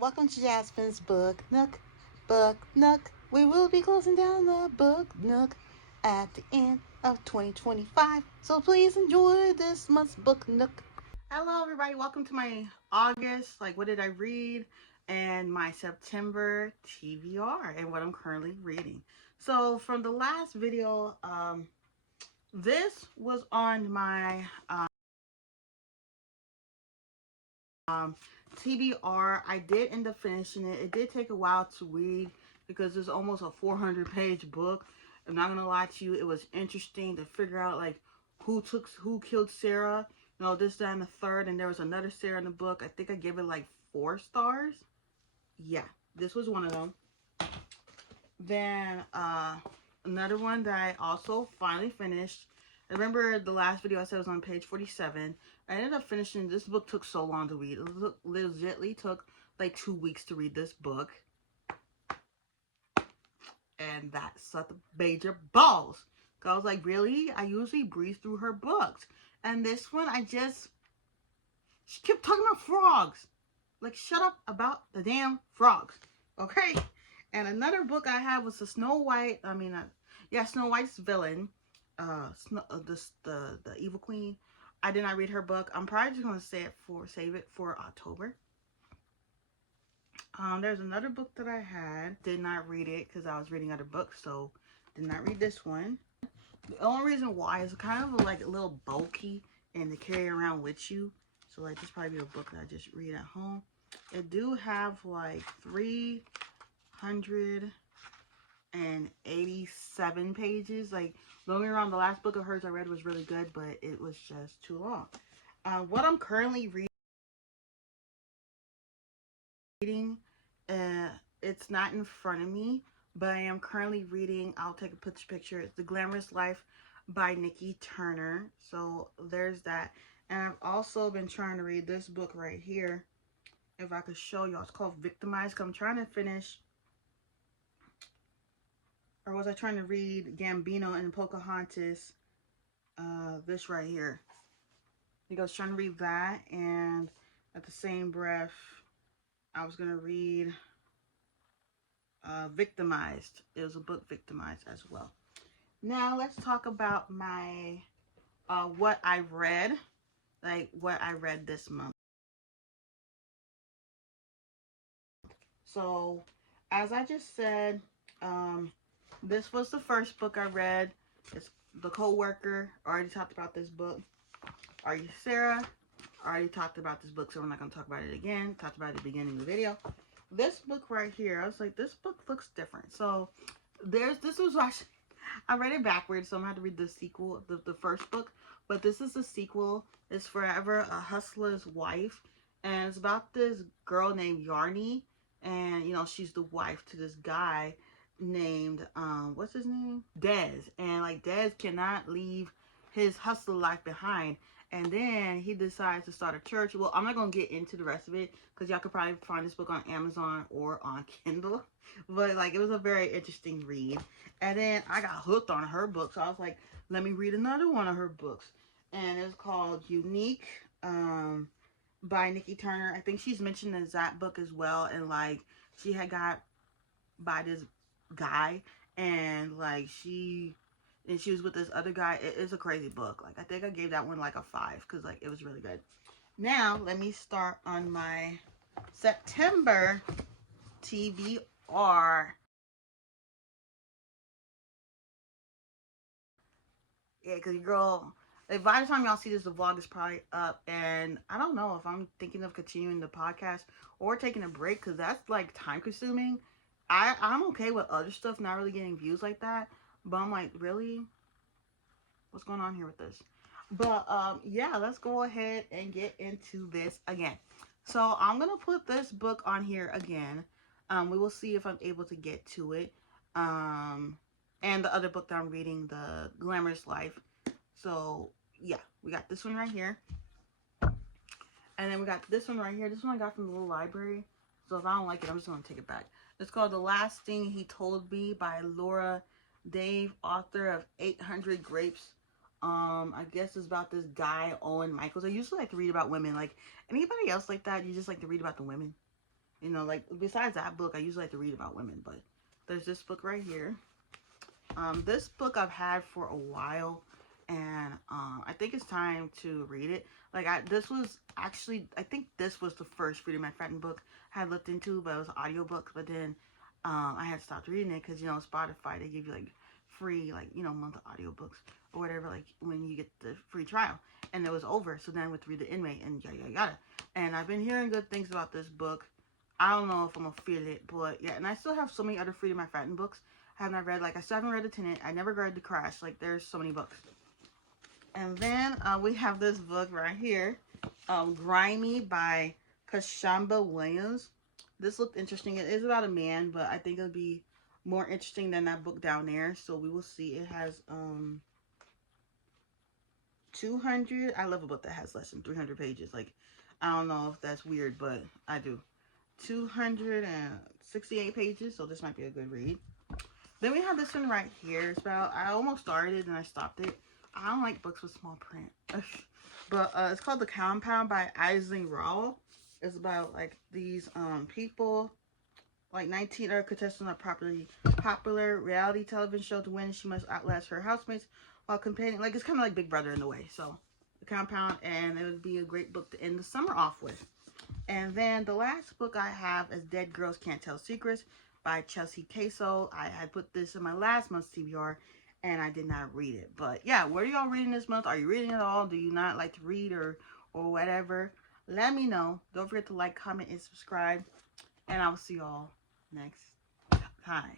Welcome to Jasmine's Book Nook. Book Nook. We will be closing down the Book Nook at the end of 2025. So please enjoy this month's Book Nook. Hello, everybody. Welcome to my August, like, what did I read? And my September TBR and what I'm currently reading. So, from the last video, this was on my TBR. I did end up finishing it. It did take a while to read because it's almost a 400-page book. I'm not gonna lie to you, it was interesting to figure out like who killed Sarah. You know, this, that, and the third, and there was another Sarah in the book. I think I gave it like 4 stars. Yeah, this was one of them. Then another one that I also finally finished. I remember the last video I said was on page 47. I ended up finishing. This book took so long to read. It legitimately took like 2 weeks to read this book. And that sucked major balls. I was like, really? I usually breeze through her books. And this one, she kept talking about frogs. Like, shut up about the damn frogs. Okay? And another book I had was the Snow White. Snow White's villain. The Evil Queen. I did not read her book. I'm probably just gonna save it for October. There's another book that I had. Did not read it because I was reading other books, so did not read this one. The only reason why is kind of like a little bulky and to carry around with you. So like this probably be a book that I just read at home. It do have like 387 pages. Like, don't get me wrong, the last book of hers I read was really good, but it was just too long. What I'm currently reading, it's not in front of me, but I am currently reading, I'll take a picture, it's The Glamorous Life by Nikki Turner. So there's that. And I've also been trying to read this book right here. If I could show y'all, it's called Victimized. I'm trying to finish, or was I trying to read Gambino and Pocahontas? This right here. I think I was trying to read that, and at the same breath, I was gonna read Victimized. It was a book, Victimized, as well. Now let's talk about my what I read, like what I read this month. So, as I just said, this was the first book I read. It's The Coworker. I already talked about this book. Are You Sarah? I already talked about this book, so we're not going to talk about it again. Talked about it at the beginning of the video. This book right here, I was like, this book looks different. So, I read it backwards, so I'm going to have to read the sequel, the first book. But this is the sequel. It's Forever a Hustler's Wife. And it's about this girl named Yarny. And, you know, she's the wife to this guy named, what's his name? Dez. And, like, Dez cannot leave his hustler life behind. And then he decides to start a church. Well, I'm not going to get into the rest of it because y'all could probably find this book on Amazon or on Kindle. But, like, it was a very interesting read. And then I got hooked on her book. So I was like, let me read another one of her books. And it's called Unique by Nikki Turner. I think she's mentioned in that book as well. And, like, she had got by this guy. And, like, she was with this other guy. It is a crazy book. Like, I think I gave that one like a 5 because, like, it was really good. Now, let me start on my September TBR. Yeah, because girl, like, by the time y'all see this, the vlog is probably up. And I don't know if I'm thinking of continuing the podcast or taking a break because that's, like, time consuming. I'm okay with other stuff not really getting views like that. But I'm like, really? What's going on here with this? But yeah, let's go ahead and get into this again. So I'm gonna put this book on here again. We will see if I'm able to get to it. And the other book that I'm reading, The Glamorous Life. So yeah, we got this one right here. And then we got this one right here. This one I got from the little library. So if I don't like it, I'm just gonna take it back. It's called The Last Thing He Told Me by Laura Dave, author of 800 Grapes. I guess it's about this guy, Owen Michaels. I usually like to read about women. Like, anybody else like that? You just like to read about the women? You know, like besides that book, I usually like to read about women, but there's this book right here. This book I've had for a while, and I think it's time to read it. Like this was actually, I think this was the first Freedom McFadden book I had looked into, but it was an audiobook. But then I had stopped reading it because, you know, Spotify, they give you like free, like, you know, month of audiobooks or whatever, like when you get the free trial. And it was over, so then I went to read The Inmate and yada yada yada. And I've been hearing good things about this book. I don't know if I'm gonna feel it, but yeah. And I still have so many other Freedom McFadden books I have not read. Like I still haven't read The Tenant. I never read The Crash. Like there's so many books. And then we have this book right here, Grimy by Kashamba Williams. This looked interesting. It is about a man, but I think it'll be more interesting than that book down there. So we will see. It has 200. I love a book that has less than 300 pages. Like, I don't know if that's weird, but I do. 268 pages, so this might be a good read. Then we have this one right here. It's about, I almost started it and I stopped it. I don't like books with small print. But it's called The Compound by Aisling Rowell. It's about like these people, like 19 are contestants on a popular reality television show. To win, she must outlast her housemates while competing. Like it's kind of like Big Brother in a way. So The Compound, and it would be a great book to end the summer off with. And then the last book I have is Dead Girls Can't Tell Secrets by Chelsea Queso. I had put this in my last month's TBR and I did not read it. But yeah, what are y'all reading this month? Are you reading at all? Do you not like to read or whatever? Let me know. Don't forget to like, comment, and subscribe. And I will see y'all next time.